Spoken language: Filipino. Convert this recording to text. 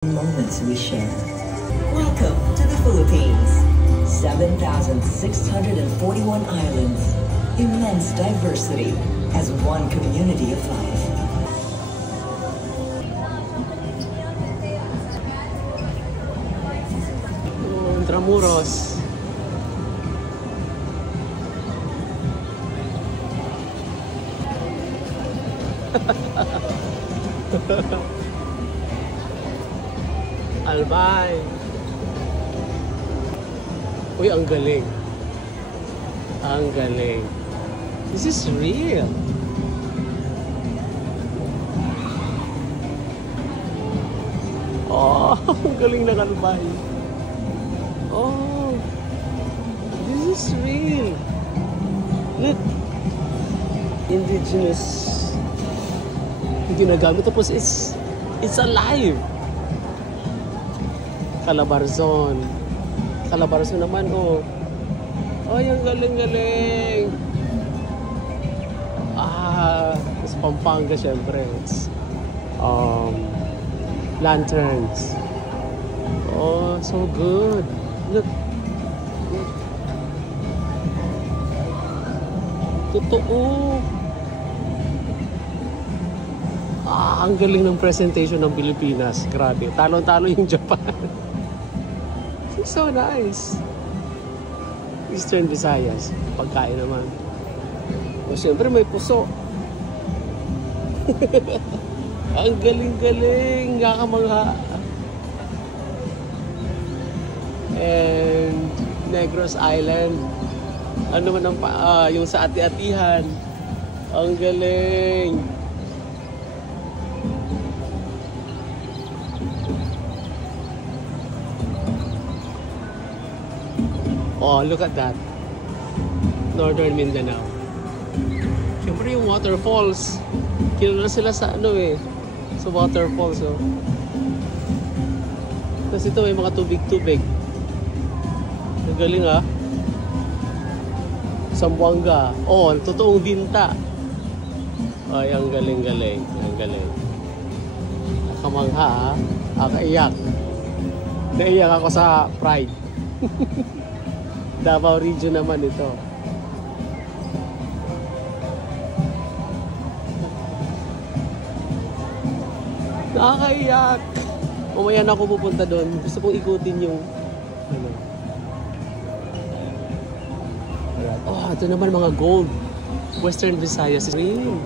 Moments we share. Welcome to the Philippines. 7,641 islands. Immense diversity as one community of life. Intramuros. Albay. Uy, ang galing. Ang galing. This is real. Oh, ang galing ng Albay. Oh, this is real. Look. Indigenous. Yung ginagamit. Tapos it's alive. Calabarzon. Calabarzon naman, oh. Ay, ang galing-galing. It's Pampanga, syempre. It's, lanterns. Oh, so good. Look. Totoo. Ang galing ng presentation ng Pilipinas. Grabe. Talon-talo yung Japan. It's so nice. Eastern Visayas. Pagkain naman. O siyempre may puso. Ang galing-galing. Kakamangha. And Negros Island. Ano man ang yung sa ati-atihan. Ang galing. Oh, look at that. Northern Mindanao. Siyempre yung waterfalls. Kilala sila sa ano eh. Sa waterfalls, oh. Tapos ito may mga tubig-tubig. Ang galing, ah. Zamboanga. Oh, totoong Vinta. Ay, ang galing-galing. Ang galing. Nakamangha, ah. Nakaiyak. Naiyak ako sa Pride. Davao region naman ito. Nakakaiyak. Mamaya na ako pupunta doon. Gusto kong ikutin yung ano. Oh, ito naman mga gold. Western Visayas. Green.